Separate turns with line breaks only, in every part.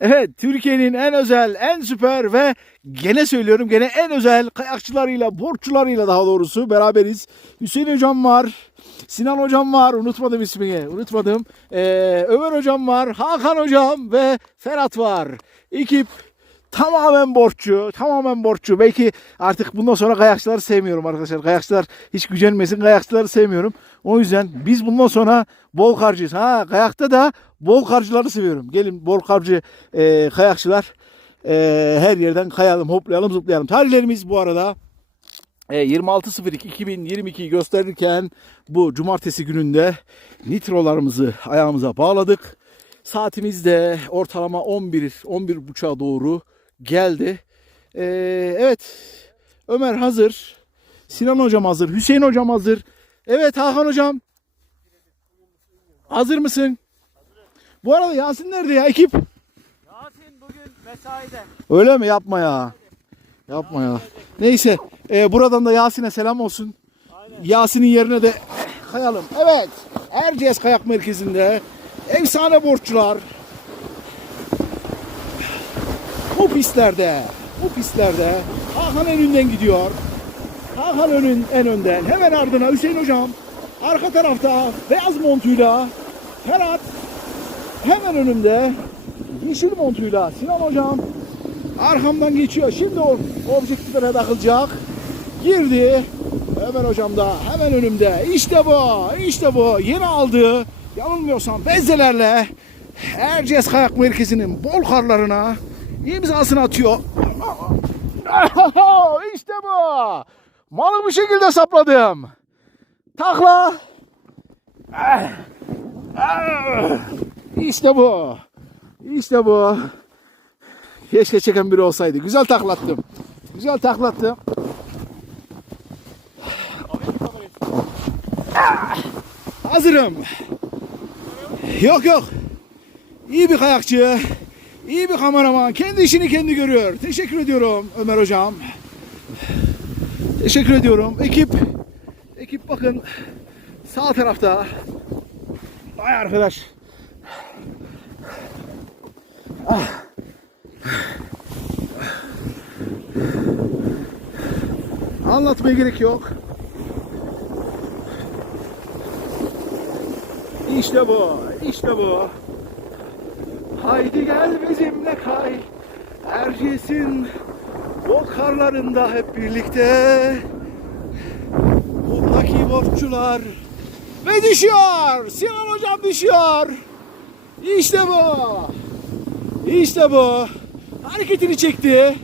Evet, Türkiye'nin en özel, en süper ve gene söylüyorum gene en özel kayakçılarıyla, borççularıyla daha doğrusu beraberiz. Hüseyin hocam var, Sinan hocam var, unutmadım ismini, unutmadım. Ee, Ömer hocam var, Hakan hocam ve Ferhat var. Ekip tamamen borçlu, tamamen borçlu. Belki artık bundan sonra kayakçıları sevmiyorum arkadaşlar. Kayakçılar hiç gücenmesin, kayakçıları sevmiyorum. O yüzden biz bundan sonra bol karcıyız. Ha kayakta da bol karcıları seviyorum. Gelin bol karcı e, kayakçılar e, her yerden kayalım, hoplayalım, zıplayalım. Tarihlerimiz bu arada e, 26.02.2022'yi gösterirken bu cumartesi gününde nitrolarımızı ayağımıza bağladık. Saatimiz de ortalama 11 11.30'a doğru geldi. E, evet Ömer hazır. Sinan hocam hazır. Hüseyin hocam hazır. Evet Hakan hocam. Hazır mısın? Bu arada Yasin nerede ya ekip?
Yasin bugün mesaide.
Öyle mi? Yapma ya. Yapma ya. Neyse. e, buradan da Yasin'e selam olsun. Yasin'in yerine de kayalım. Evet. Erciyes Kayak Merkezi'nde efsane borçlular bu pistlerde bu pistlerde Hakan en önden gidiyor. Hakan önün en önden. Hemen ardına Hüseyin hocam. Arka tarafta beyaz montuyla Ferhat hemen önümde yeşil montuyla Sinan hocam arkamdan geçiyor. Şimdi o objektiflere takılacak. Girdi. Ömer hocam da hemen önümde. İşte bu. işte bu. Yeni aldığı yanılmıyorsam bezelerle Erciyes Kayak Merkezi'nin bol karlarına imzasını atıyor. işte bu. Malı bir şekilde sapladım. Takla. İşte bu. İşte bu. Keşke çeken biri olsaydı. Güzel taklattım. Güzel taklattım. Hazırım. Yok yok. İyi bir kayakçı. İyi bir kameraman. Kendi işini kendi görüyor. Teşekkür ediyorum Ömer hocam. Teşekkür ediyorum. Ekip ekip bakın sağ tarafta. Vay arkadaş. Anlatmaya gerek yok. İşte bu, işte bu. Haydi gel bizimle kay. Erciyes'in bol karlarında hep birlikte. Buradaki borçlular. Ve düşüyor. Sinan hocam düşüyor. İşte bu. İşte bu. Hareketini çekti.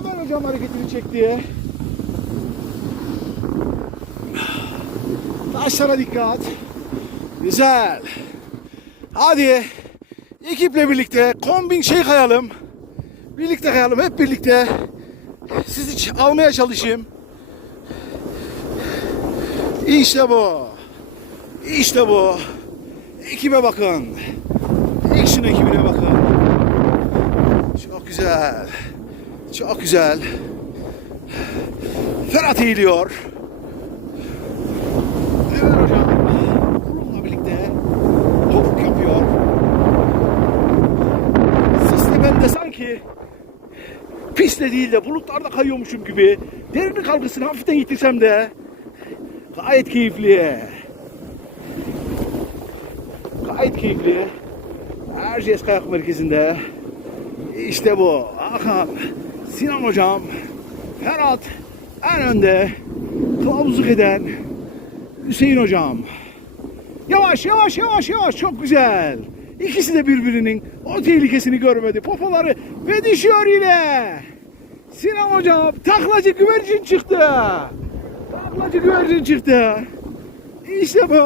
Ömer hocam hareketini çekti. Taşlara dikkat. Güzel. Hadi ekiple birlikte kombin şey kayalım. Birlikte kayalım hep birlikte. Sizi almaya çalışayım. İşte bu. İşte bu. Ekibe bakın. Action ekibine bakın. Çok güzel. Çok güzel. Ferhat eğiliyor. Ömer hocam kurumla birlikte topuk yapıyor. Sisli ben de sanki pistte değil de bulutlarda kayıyormuşum gibi derinlik algısını hafiften yitirsem de gayet keyifli. Gayet keyifli. Erciyes Kayak Merkezi'nde işte bu. Hakan, Sinan Hocam, Ferhat en önde kılavuzluk eden Hüseyin Hocam. Yavaş yavaş yavaş yavaş çok güzel. İkisi de birbirinin o tehlikesini görmedi. Popoları ve düşüyor yine. Sinan Hocam taklacı güvercin çıktı. Taklacı güvercin çıktı. İşte bu.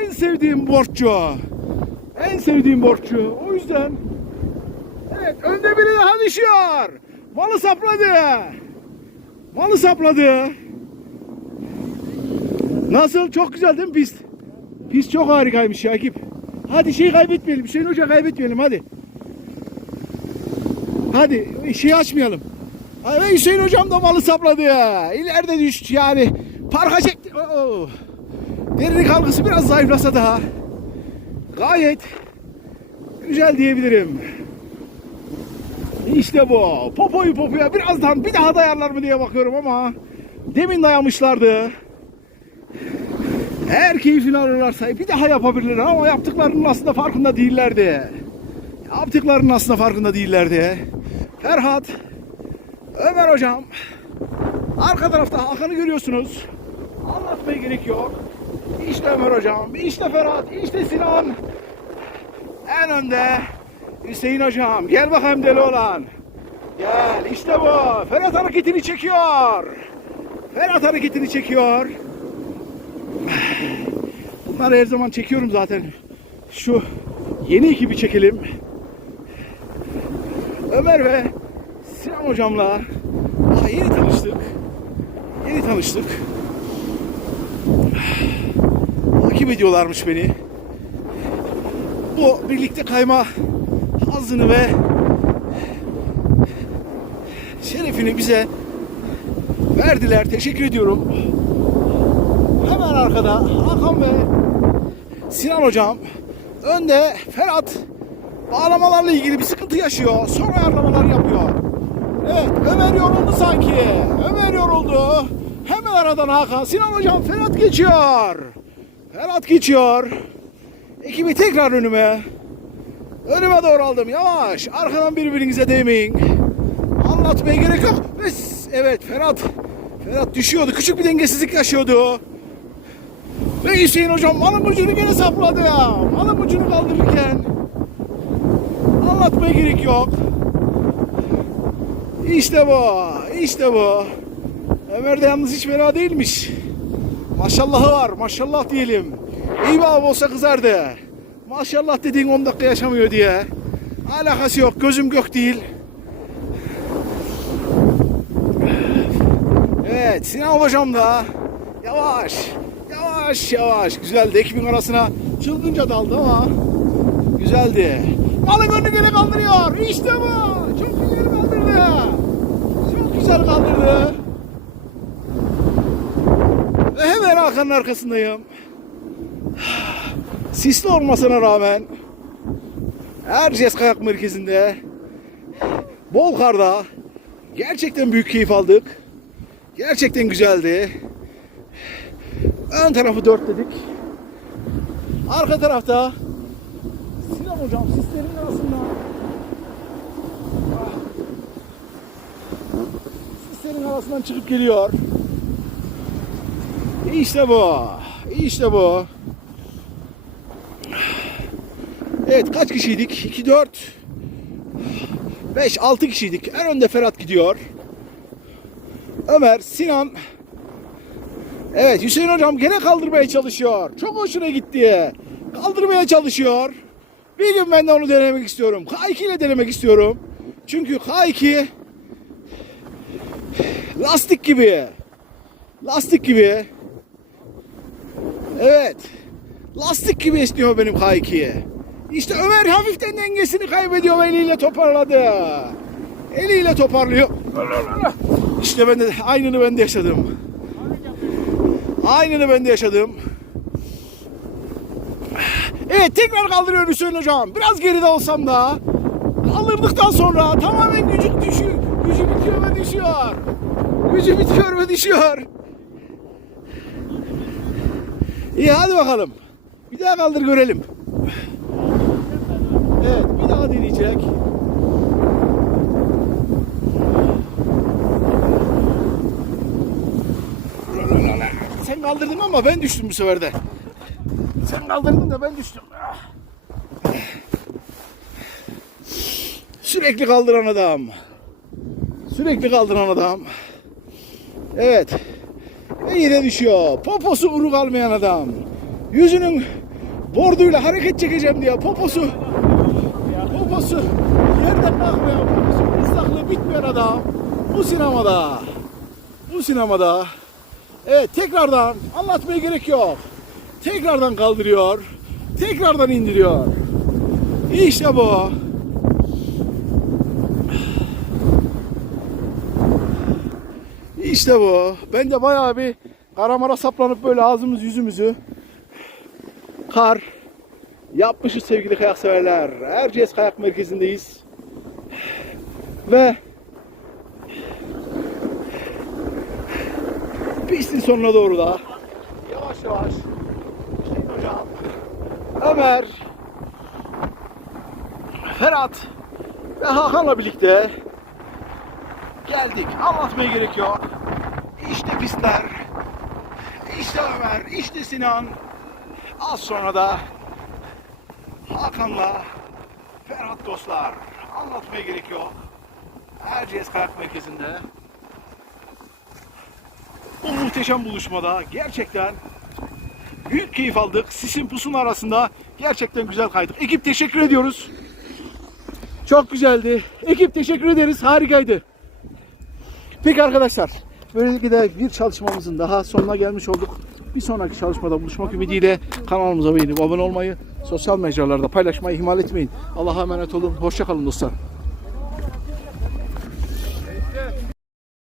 En sevdiğim borççu. En sevdiğim borççu. O yüzden evet önde biri daha düşüyor. Malı sapladı. Malı sapladı. Nasıl? Çok güzel değil mi pist? Pist çok harikaymış ya ekip. Hadi şey kaybetmeyelim. Hüseyin Hoca kaybetmeyelim hadi. Hadi şeyi açmayalım. Ay, Hüseyin Hocam da malı sapladı ya. İleride düştü yani. Parka çekti. Oo. Derinlik algısı biraz zayıflasa daha gayet güzel diyebilirim. İşte bu. Popoyu popoya birazdan bir daha dayarlar mı diye bakıyorum ama demin dayamışlardı. Eğer keyfini alırlarsa bir daha yapabilirler ama yaptıklarının aslında farkında değillerdi. Yaptıklarının aslında farkında değillerdi. Ferhat, Ömer hocam, arka tarafta Hakan'ı görüyorsunuz. Anlatmaya gerek yok. İşte Ömer hocam, işte Ferhat, işte Sinan. En önde Hüseyin hocam. Gel bakayım deli olan. Gel işte bu. Ferhat hareketini çekiyor. Ferhat hareketini çekiyor. Bunları her zaman çekiyorum zaten. Şu yeni ekibi çekelim. Ömer ve Hocamla daha yeni tanıştık. Yeni tanıştık. Takip ediyorlarmış beni. Bu birlikte kayma hazını ve şerefini bize verdiler. Teşekkür ediyorum. Hemen arkada Hakan ve Sinan hocam. Önde Ferhat bağlamalarla ilgili bir sıkıntı yaşıyor. Son ayarlamalar yapıyor. Evet Ömer yoruldu sanki. Ömer yoruldu. Hemen aradan Hakan. Sinan hocam Ferhat geçiyor. Ferhat geçiyor. Ekibi tekrar önüme. Önüme doğru aldım. Yavaş. Arkadan birbirinize değmeyin. Anlatmaya gerek yok. Evet Ferhat. Ferhat düşüyordu. Küçük bir dengesizlik yaşıyordu. Ve Hüseyin hocam malın ucunu gene sapladı ya. Malın ucunu kaldırırken. Anlatmaya gerek yok. İşte bu. İşte bu. Ömer de yalnız hiç fena değilmiş. Maşallahı var. Maşallah diyelim. İyi bir abi olsa kızardı. Maşallah dediğin 10 dakika yaşamıyor diye. Alakası yok. Gözüm gök değil. Evet Sinan hocam da yavaş yavaş yavaş güzeldi ekibin arasına çılgınca daldı ama güzeldi. Malın önünü geri kaldırıyor. İşte bu. Çok kaldırdı. Güzel kaldırdı. Ve hemen Hakan'ın arkasındayım. Sisli olmasına rağmen Erciyes Kayak Merkezi'nde bol karda gerçekten büyük keyif aldık. Gerçekten güzeldi. Ön tarafı dört dedik. Arka tarafta Sinan hocam sislerin arasında Ah. Sislerin arasından çıkıp geliyor. İşte bu. İşte bu. Evet kaç kişiydik? 2, 4, 5, 6 kişiydik. En önde Ferhat gidiyor. Ömer, Sinan. Evet Hüseyin hocam gene kaldırmaya çalışıyor. Çok hoşuna gitti. Kaldırmaya çalışıyor. Bir gün ben de onu denemek istiyorum. K2 ile denemek istiyorum. Çünkü K2 lastik gibi. Lastik gibi. Evet. Lastik gibi esniyor benim K2'ye. İşte Ömer hafiften dengesini kaybediyor ve eliyle toparladı. Eliyle toparlıyor. İşte ben de aynını ben de yaşadım. Aynını ben de yaşadım. Evet tekrar kaldırıyor Hüseyin hocam. Biraz geride olsam da kaldırdıktan sonra tamamen gücü düşüyor. Gücü bitiyor ve düşüyor. Gücü bitiyor ve düşüyor. İyi hadi bakalım. Bir daha kaldır görelim. Evet bir daha deneyecek. Sen kaldırdın ama ben düştüm bu sefer de. Sen kaldırdın da ben düştüm. Sürekli kaldıran adam. Sürekli kaldıran adam. Evet. Ve yine düşüyor. Poposu uru kalmayan adam. Yüzünün borduyla hareket çekeceğim diye poposu poposu yerden kalkmayan poposu ıslaklığı bitmeyen adam bu sinemada bu sinemada evet tekrardan anlatmaya gerek yok tekrardan kaldırıyor tekrardan indiriyor işte bu İşte bu. Ben de bayağı bir karamara saplanıp böyle ağzımız yüzümüzü kar yapmışız sevgili kayak severler. Erciyes Kayak Merkezi'ndeyiz. Ve pistin sonuna doğru da yavaş yavaş Ömer, Ferhat ve Hakan'la birlikte geldik. Anlatmaya gerek yok. Pistler, işte Ömer, işte Sinan. Az sonra da Hakan'la Ferhat dostlar. Anlatmaya gerek yok. Erciyes Kayak Merkezi'nde bu muhteşem buluşmada gerçekten büyük keyif aldık. Sisin pusun arasında gerçekten güzel kaydık. Ekip teşekkür ediyoruz. Çok güzeldi. Ekip teşekkür ederiz. Harikaydı. Peki arkadaşlar. Böylelikle bir çalışmamızın daha sonuna gelmiş olduk. Bir sonraki çalışmada buluşmak ümidiyle kanalımıza beğenip abone olmayı, sosyal mecralarda paylaşmayı ihmal etmeyin. Allah'a emanet olun. Hoşçakalın dostlar.